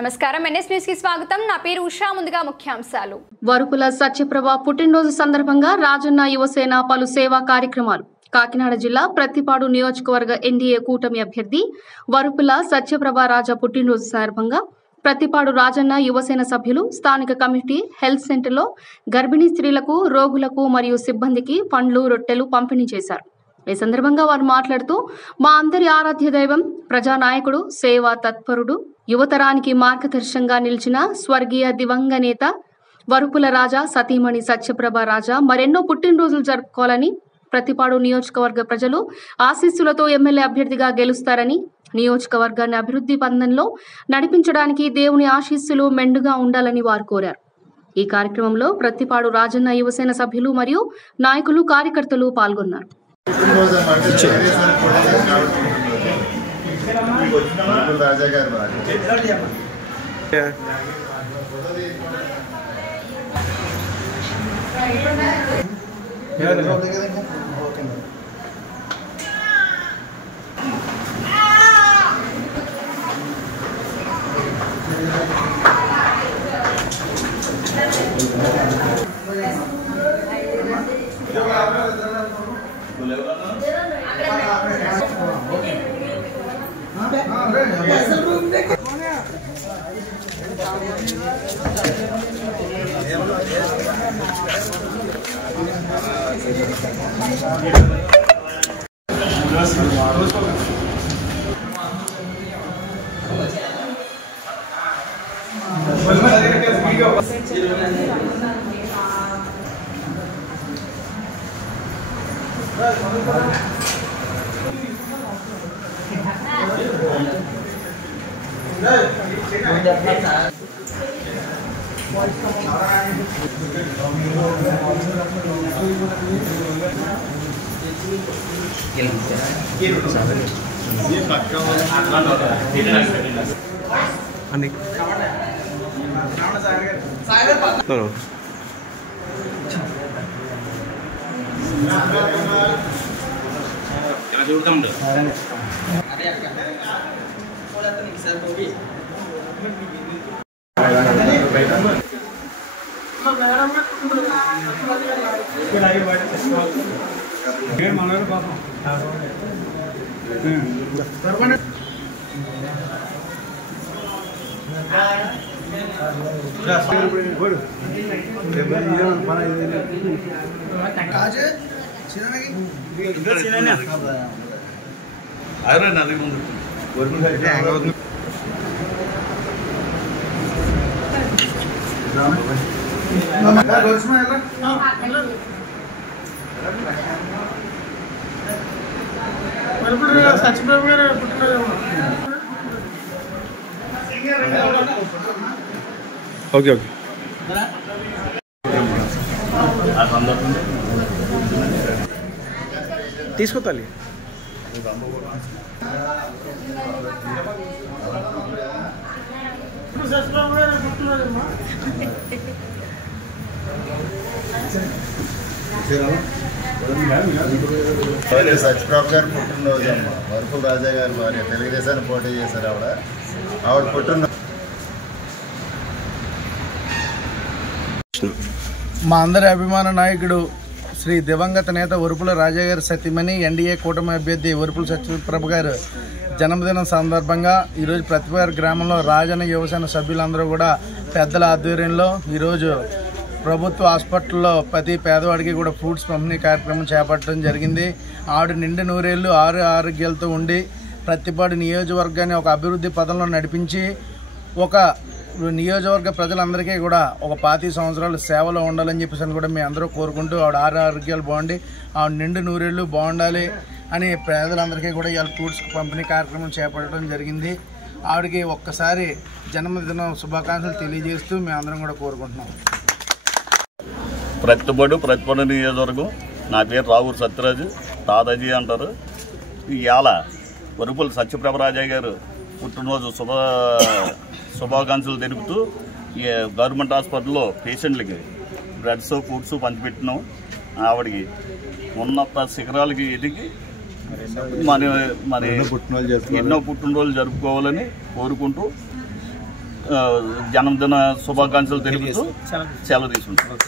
నమస్కారం NS news కి స్వాగతం నా పేరు ఉషా ముందుగా ముఖ్యాంశాలు వరుపుల సత్యప్రభ పుట్టినరోజు సందర్భంగా రాజన్న యువసేన పలు సేవా కార్యక్రమాలు కాకినాడ జిల్లా ప్రత్తిపాడు నియోజకవర్గ ఎన్డీఏ కూటమి అభ్యర్థి వరుపుల సత్యప్రభ రాజా పుట్టినరోజు సందర్భంగా ప్రత్తిపాడు రాజన్న యువసేన సభ్యులు స్థానిక కమిటీ హెల్త్ సెంటర్లో గర్భిణీ స్త్రీలకు రోగులకు మరియు సిబ్బందికి పండ్లు రొట్టెలు పంపిణీ చేశారు। ఈ సందర్భంగా వారు మాట్లాడుతూ మా అందరి ఆరాధ్య దైవం ప్రజానాయకుడు సేవా తత్పరుడు యువతరానికి మార్గదర్శకంగా నిలిచిన స్వర్గీయ దివంగ నేత వరుపుల రాజా సతీమణి సత్యప్రభ రాజా మరెన్నో పుట్టినరోజులు జరుపుకోవాలని ప్రతిపాడు నియోజకవర్గ ప్రజలు ఆశీస్సులతో ఎమ్మెల్యే అభ్యర్థిగా గెలుస్తారని నియోజకవర్గాన్ని అభివృద్ధి పందంలో నడిపించడానికి దేవుని ఆశీస్సులు మెండుగా ఉండాలని వారు కోరారు। ఈ కార్యక్రమంలో ప్రతిపాడు రాజన్న యువసేన సభ్యులు మరియు నాయకులు కార్యకర్తలు పాల్గొన్నారు। ఓకే తీసుకోవాలి సత్యప్రభ గారు పుట్టినరోజు అమ్మ వరుపుల రాజా గారు భార్య తెలుగుదేశాన్ని పోటీ చేశారు ఆవిడ పుట్టినరోజు మా అందరి అభిమాన నాయకుడు శ్రీ దివంగత నేత వరుపుల రాజా గారి సతీమణి ఎన్డీఏ కూటమి అభ్యర్థి వరుపుల సత్యప్రభ గారు జన్మదినం సందర్భంగా ఈరోజు ప్రతిపాడు గ్రామంలో రాజన్న యువసేన సభ్యులందరూ కూడా పెద్దల ఆధ్వర్యంలో ఈరోజు ప్రభుత్వ హాస్పిటల్లో ప్రతి పేదవాడికి కూడా ఫ్రూట్స్ పంపిణీ కార్యక్రమం చేపట్టడం జరిగింది। ఆవిడ నిండు నూరేళ్లు ఆరోగ్యాలతో ఉండి ప్రతిపాడు నియోజకవర్గాన్ని ఒక అభివృద్ధి పదంలో నడిపించి ఒక నియోజకవర్గ ప్రజలందరికీ కూడా ఒక 25 సంవత్సరాలు సేవలో ఉండాలని చెప్పేసి కూడా మేము అందరూ కోరుకుంటూ ఆవిడ ఆరోగ్యాలు బాగుండి ఆవిడ నిండు నూరేళ్లు బాగుండాలి అని పేదలందరికీ కూడా ఇవాళ ఫ్రూట్స్ పంపిణీ కార్యక్రమం చేపట్టడం జరిగింది। ఆవిడకి ఒక్కసారి జన్మదిన శుభాకాంక్షలు తెలియజేస్తూ మేము అందరం కూడా కోరుకుంటున్నాం। ప్రతిపాడు నియోజకవర్గం నా పేరు రావూరు సత్యరాజు తాతాజీ అంటారు। ఇవాళ వరుపుల సత్యప్రభ రాజా గారు పుట్టినరోజు శుభాకాంక్షలు తెలుపుతూ ఈ గవర్నమెంట్ హాస్పిటల్లో పేషెంట్లకి బ్రెడ్స్ ఫుడ్స్ పంచిపెట్టినాం। ఆవిడకి ఉన్నత శిఖరాలకి ఎదిగి మరి ఎన్నో పుట్టినరోజులు జరుపుకోవాలని కోరుకుంటూ జన్మదిన శుభాకాంక్షలు తెలుపుతూ సెలవు తీసుకుంటాం.